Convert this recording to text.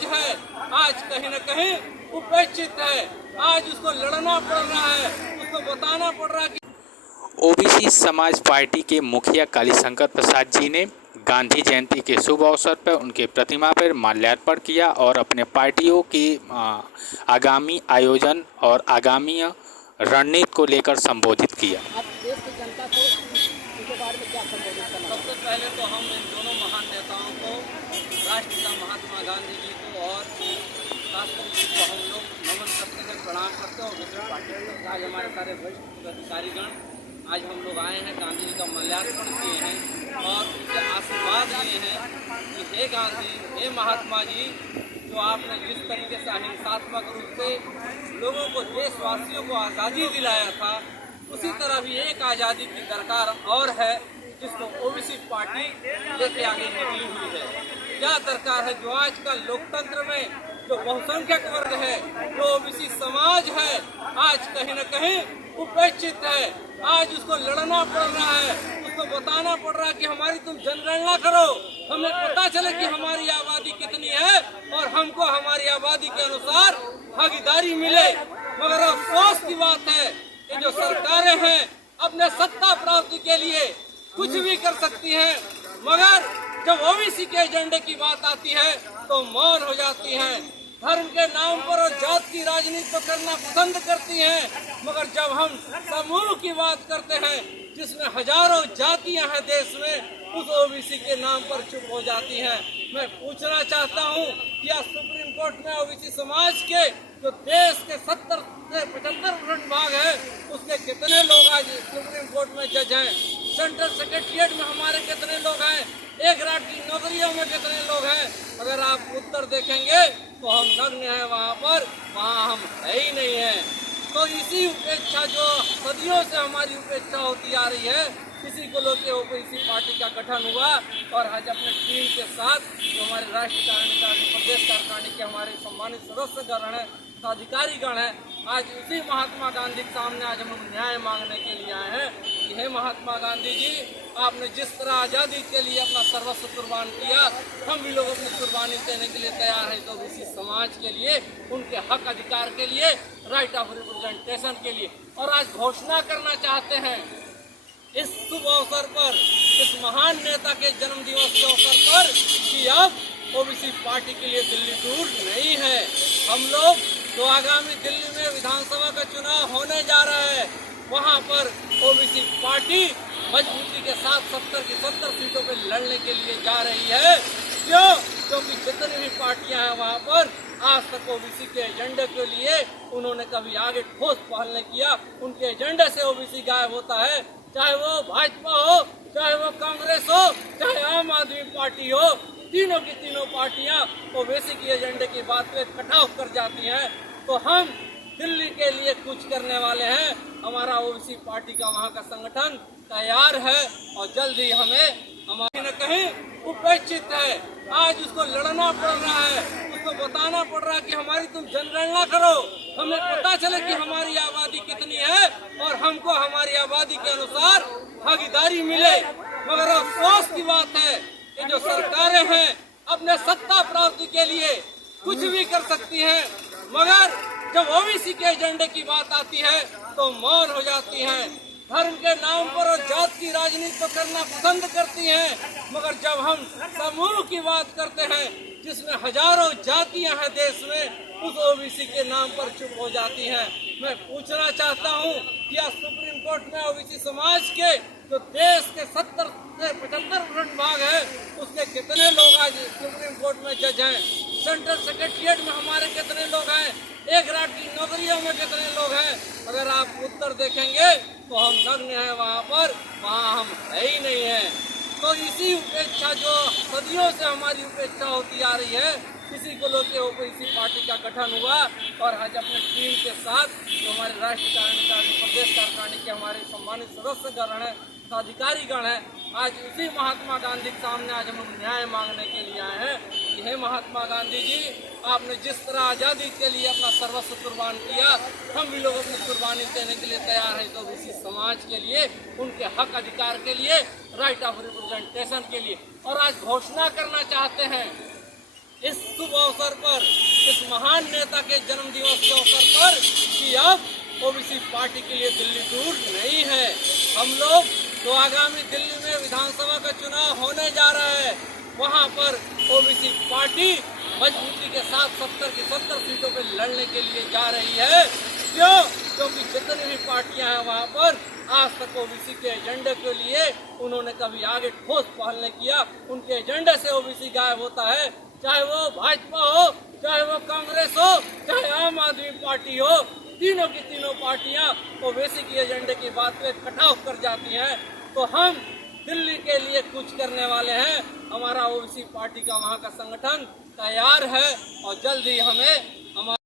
समाज है आज कहीं न कहीं उपेक्षित है। आज उसको लड़ना पड़ रहा है, उसको बताना पड़ रहा है कि ओबीसी समाज पार्टी के मुखिया कालीशंकर प्रसाद जी ने गांधी जयंती के शुभ अवसर पर उनके प्रतिमा पर माल्यार्पण किया और अपने पार्टियों के आगामी आयोजन और आगामी रणनीति को लेकर संबोधित किया। देश की जनता को उनके बारे में क्या संबोधित करना? सबसे पहले तो हम इन दोनों महान नेताओं को, राष्ट्रपिता महात्मा गांधी जी को और राष्ट्रपति को हम लोग नमन करते हैं, प्रणाम करते हैं। और दूसरी पार्टी के आज हमारे सारे वरिष्ठ अधिकारीगण आज हम लोग आए हैं, गांधी जी का माल्यार्पण किए हैं और उनसे आशीर्वाद लिए हैं कि हे गांधी, हे महात्मा जी, जो आपने जिस तरीके से अहिंसात्मक रूप से लोगों को, देशवासियों को आज़ादी दिलाया था, उसी तरह भी एक आज़ादी की दरकार और है जिसको ओबीसी पार्टी लेके आगे निकली हुई है। क्या दरकार है? जो आज का लोकतंत्र में जो बहुसंख्यक वर्ग है, जो ओबीसी समाज है, आज कहीं न कहीं उपेक्षित है। आज उसको लड़ना पड़ रहा है, उसको बताना पड़ रहा है कि हमारी तुम जनगणना करो, हमें पता चले कि हमारी आबादी कितनी है और हमको हमारी आबादी के अनुसार भागीदारी मिले। मगर अफसोस की बात है कि जो सरकारें हैं अपने सत्ता प्राप्ति के लिए कुछ भी कर सकती हैं, मगर जब ओबीसी के एजेंडे की बात आती है तो मौन हो जाती हैं। धर्म के नाम पर और जात की राजनीति तो करना पसंद करती हैं, मगर जब हम समूह की बात करते हैं जिसमें हजारों जातियां हैं देश में, उस ओबीसी के नाम पर चुप हो जाती हैं। मैं पूछना चाहता हूं कि आज सुप्रीम कोर्ट में ओबीसी समाज के जो देश के 70 से 75% भाग है, उसके कितने लोग आज सुप्रीम कोर्ट में जज हैं? सेंट्रल सेक्रेटरिएट में हमारे कितने लोग हैं? एक रात की नौकरियों में कितने लोग हैं? अगर आप उत्तर देखेंगे तो हम नग्न हैं वहाँ पर, वहाँ हम है ही नहीं हैं। तो इसी उपेक्षा, जो सदियों से हमारी उपेक्षा होती आ रही है, इसी को लेकर ओबीसी पार्टी का गठन हुआ और आज अपने टीम के साथ जो हमारे राष्ट्रीय कार्यकारिणी, प्रदेश कार्यकारिणी के हमारे सम्मानित सदस्यगण हैं, अधिकारीगण हैं, आज उसी महात्मा गांधी के सामने आज हम न्याय मांगने के लिए आए हैं कि हे महात्मा गांधी जी, आपने जिस तरह आज़ादी के लिए अपना सर्वस्व कुर्बान किया, हम भी लोग अपनी कुर्बानी देने के लिए तैयार हैं। तो इसी समाज के लिए, उनके हक अधिकार के लिए, राइट ऑफ रिप्रेजेंटेशन के लिए, और आज घोषणा करना चाहते हैं इस शुभ अवसर पर, इस महान नेता के जन्म दिवस के अवसर पर, कि अब ओबीसी पार्टी के लिए दिल्ली टूर नहीं है। हम लोग जो आगामी दिल्ली में विधानसभा का चुनाव होने जा रहा है, वहां पर ओबीसी पार्टी मजबूती के साथ 70 की 70 सीटों पर लड़ने के लिए जा रही है। क्यों? क्योंकि जितनी भी पार्टियां हैं वहां पर आज तक ओबीसी के एजेंडे के लिए उन्होंने कभी आगे ठोस पहल नहीं किया। उनके एजेंडे से ओबीसी गायब होता है, चाहे वो भाजपा हो, चाहे वो कांग्रेस हो, चाहे आम आदमी पार्टी हो। तीनों की तीनों पार्टियां ओबीसी की एजेंडे की बात पे कटाव कर जाती हैं। तो हम दिल्ली के लिए कुछ करने वाले हैं। हमारा ओबीसी पार्टी का वहाँ का संगठन तैयार है और जल्द ही हमें हमारी न कहीं उपेक्षित है। आज उसको लड़ना पड़ रहा है, उसको बताना पड़ रहा है कि हमारी तुम जनगणना करो, हमें पता चले कि हमारी आबादी कितनी है और हमको हमारी आबादी के अनुसार भागीदारी मिले। मगर अफसोस की बात है कि जो सरकारें हैं अपने सत्ता प्राप्ति के लिए कुछ भी कर सकती हैं, मगर जब ओबीसी के एजेंडे की बात आती है तो मौन हो जाती हैं। धर्म के नाम पर और जात की राजनीति तो करना पसंद करती हैं, मगर जब हम समूह की बात करते हैं जिसमें हजारों जातियां हैं देश में, उस ओबीसी के नाम पर चुप हो जाती हैं। मैं पूछना चाहता हूं कि आज सुप्रीम कोर्ट में ओबीसी समाज के जो देश के 70 से 75% भाग है, उसके कितने लोग आज सुप्रीम कोर्ट में जज हैं? सेंट्रल सेक्रेटरिएट में हमारे कितने लोग हैं? एक रात की नौकरियों में कितने लोग हैं? अगर आप उत्तर देखेंगे तो हम नग्न हैं वहाँ पर, वहाँ हम है ही नहीं हैं। तो इसी उपेक्षा, जो सदियों से हमारी उपेक्षा होती आ रही है, इसी को लेकर ओबीसी पार्टी का गठन हुआ और आज अपने टीम के साथ जो हमारे राष्ट्रीय कार्यकारिणी, प्रदेश कार्यकारिणी के हमारे सम्मानित सदस्यगण हैं, अधिकारीगण हैं, आज उसी महात्मा गांधी के सामने आज हम न्याय मांगने के लिए आए हैं कि हे महात्मा गांधी जी, आपने जिस तरह आज़ादी के लिए अपना सर्वस्व कुर्बान किया, हम भी लोग अपनी कुर्बानी देने के लिए तैयार हैं। तो इसी समाज के लिए, उनके हक अधिकार के लिए, राइट ऑफ रिप्रेजेंटेशन के लिए, और आज घोषणा करना चाहते हैं इस शुभ अवसर पर, इस महान नेता के जन्म दिवस के अवसर पर कि अब ओबीसी पार्टी के लिए दिल्ली दूर नहीं है। हम लोग तो आगामी दिल्ली में विधानसभा का चुनाव होने जा रहा है, वहां पर ओबीसी पार्टी मजबूती के साथ 70 की 70 सीटों पर लड़ने के लिए जा रही है। क्यों? क्योंकि जितनी भी पार्टियां हैं वहां पर आज तक ओबीसी के एजेंडे के लिए उन्होंने कभी आगे ठोस पहल नहीं किया। उनके एजेंडे से ओबीसी गायब होता है, चाहे वो भाजपा हो, चाहे वो कांग्रेस हो, चाहे आम आदमी पार्टी हो। तीनों की तीनों पार्टियां ओबीसी की एजेंडे की बात पे कटाव कर जाती हैं। तो हम दिल्ली के लिए कुछ करने वाले हैं। हमारा ओबीसी पार्टी का वहाँ का संगठन तैयार है और जल्द ही हमें